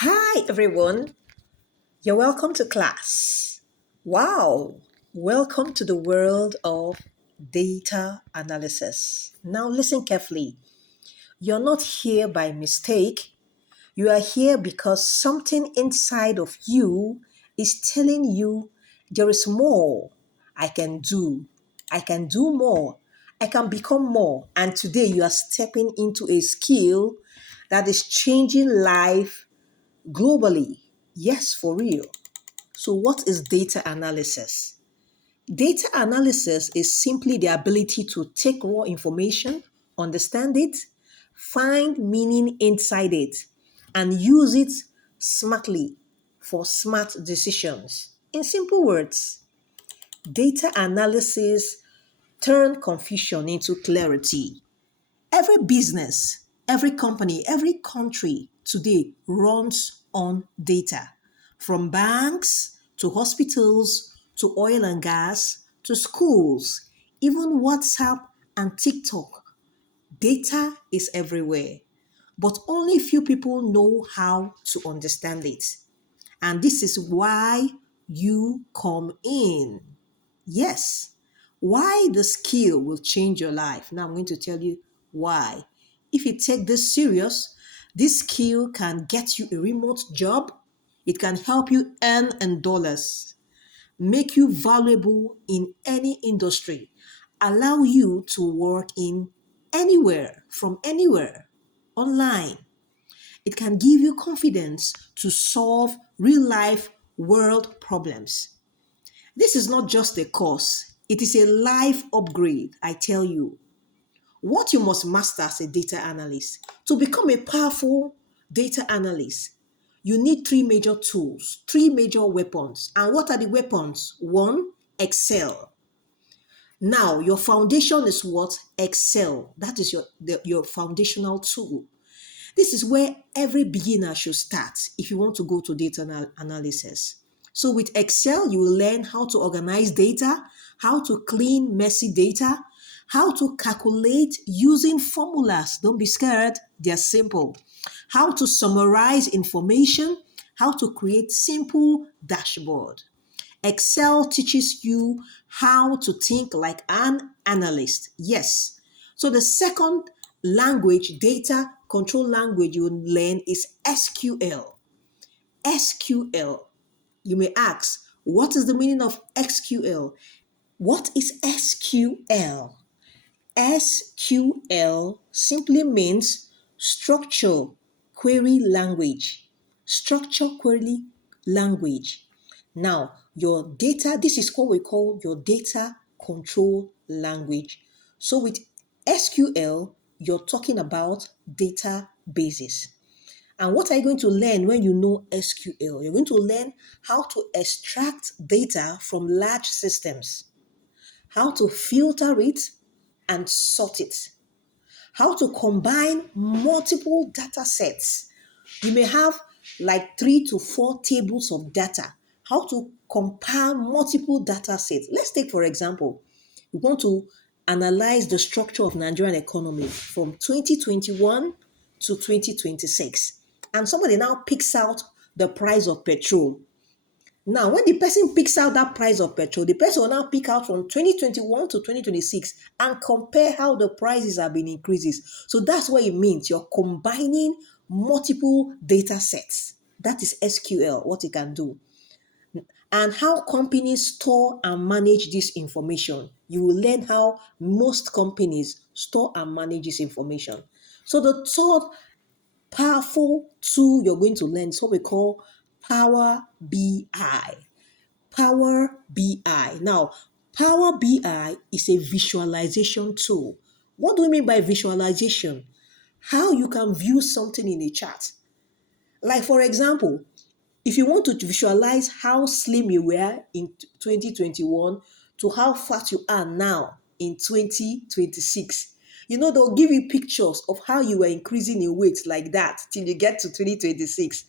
Hi, everyone. You're welcome to class. Wow. Welcome to the world of data analysis. Now, listen carefully. You're not here by mistake. You are here because something inside of you is telling you there is more I can do. I can do more. I can become more. And today you are stepping into a skill that is changing life globally. Yes, for real. So, what is data analysis? Data analysis is simply the ability to take raw information, understand it, find meaning inside it, and use it smartly for smart decisions. In simple words, data analysis turn confusion into clarity. Every business, every company, every country today runs on data. From banks to hospitals to oil and gas to schools, even WhatsApp and TikTok. Data is everywhere, but only few people know how to understand it. And this is why you come in. Yes. Why the skill will change your life. Now I'm going to tell you why. If you take this serious, this skill can get you a remote job. It can help you earn in dollars, make you valuable in any industry, allow you to work in anywhere, from anywhere, online. It can give you confidence to solve real life world problems. This is not just a course, it is a life upgrade, I tell you. What you must master as a data analyst. To become a powerful data analyst, you need three major tools, three major weapons. And what are the weapons? One, Excel. Now, your foundation is what? Excel. That is your foundational tool. This is where every beginner should start if you want to go to data analysis. So with Excel, you will learn how to organize data, how to clean messy data, how to calculate using formulas. Don't be scared, they're simple. How to summarize information, how to create simple dashboard. Excel teaches you how to think like an analyst. Yes. So the second language, data control language you will learn is SQL. SQL. You may ask, what is the meaning of SQL? What is SQL? SQL simply means structure query language. Structure query language. Now, your data, this is what we call your data control language. So with SQL, you're talking about databases. And what are you going to learn when you know SQL? You're going to learn how to extract data from large systems, how to filter it and sort it, how to combine multiple data sets. You may have like 3 to 4 tables of data, how to compile multiple data sets. Let's take, for example, we want to analyze the structure of Nigerian economy from 2021 to 2026. And somebody now picks out the price of petrol. Now, when the person picks out that price of petrol, the person will now pick out from 2021 to 2026 and compare how the prices have been increases. So that's what it means. You're combining multiple data sets. That is SQL, what it can do. And how companies store and manage this information. You will learn how most companies store and manage this information. So the third powerful tool you're going to learn is what we call Power BI. Power BI. Now, Power BI is a visualization tool. What do we mean by visualization? How you can view something in a chart. Like, for example, if you want to visualize how slim you were in 2021 to how fat you are now in 2026, they'll give you pictures of how you were increasing in weight like that till you get to 2026.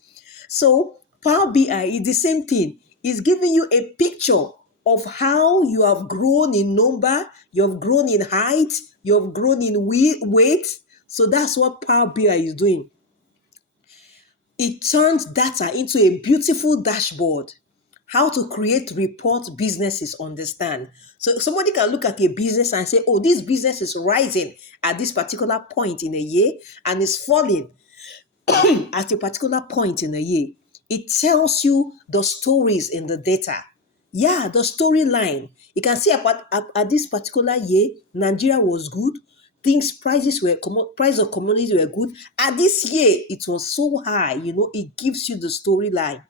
So Power BI is the same thing. It's giving you a picture of how you have grown in number, you have grown in height, you have grown in weight. So that's what Power BI is doing. It turns data into a beautiful dashboard. How to create report businesses understand. So somebody can look at a business and say, oh, this business is rising at this particular point in a year and is falling at a particular point in a year. It tells you the stories in the data. Yeah, the storyline. You can see at this particular year, Nigeria was good. Things prices were price of commodities were good. At this year, it was so high. It gives you the storyline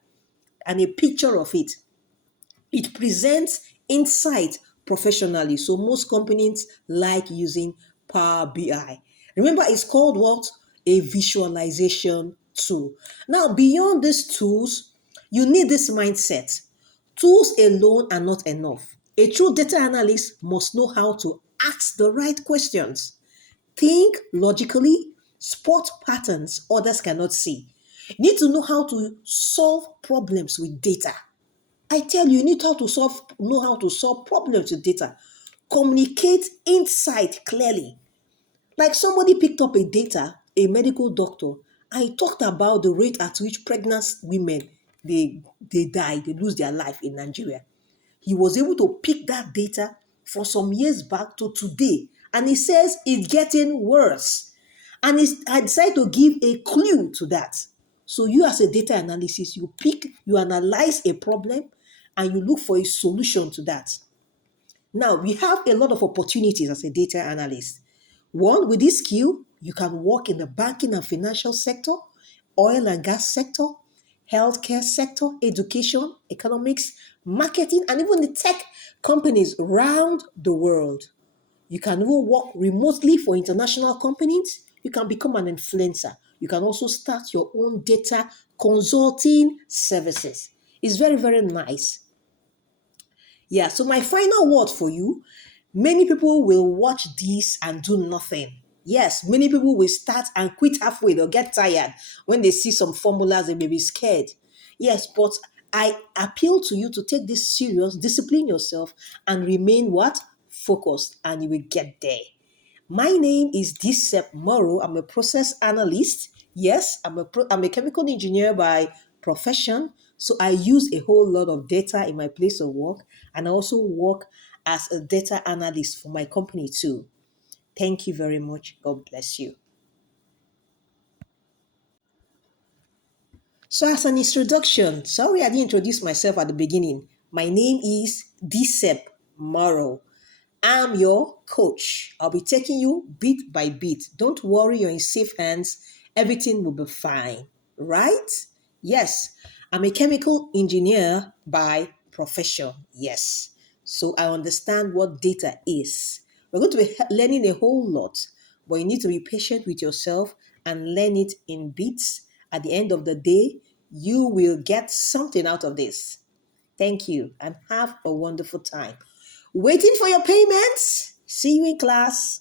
and a picture of it. It presents insight professionally. So most companies like using Power BI. Remember, it's called what? A visualization tool. Now, beyond these tools, you need this mindset. Tools alone are not enough. A true data analyst must know how to ask the right questions, think logically, spot patterns others cannot see. You need to know how to solve problems with data. I tell you, you need know how to solve problems with data. Communicate insight clearly. Like somebody picked up a data, a medical doctor, and he talked about the rate at which pregnant women they die, they lose their life in Nigeria. He was able to pick that data from some years back to today, and he says it's getting worse. And I decided to give a clue to that. So you as a data analysis, you analyze a problem and you look for a solution to that. Now, we have a lot of opportunities as a data analyst. One, with this skill, you can work in the banking and financial sector, oil and gas sector, healthcare sector, education, economics, marketing, and even the tech companies around the world. You can even work remotely for international companies. You can become an influencer. You can also start your own data consulting services. It's very, very nice. Yeah, so my final word for you, many people will watch this and do nothing. Yes, many people will start and quit halfway. They'll get tired when they see some formulas, they may be scared. Yes, but I appeal to you to take this serious, discipline yourself, and remain what? Focused, and you will get there. My name is Disep Moro. I'm a process analyst. Yes, I'm a chemical engineer by profession. So I use a whole lot of data in my place of work, and I also work as a data analyst for my company too. Thank you very much. God bless you. So, as an introduction, sorry I didn't introduce myself at the beginning. My name is Disep Moro. I'm your coach. I'll be taking you bit by bit. Don't worry, you're in safe hands. Everything will be fine, right? Yes, I'm a chemical engineer by profession. Yes. So I understand what data is. We're going to be learning a whole lot, but you need to be patient with yourself and learn it in bits. At the end of the day, you will get something out of this. Thank you and have a wonderful time. Waiting for your payments. See you in class.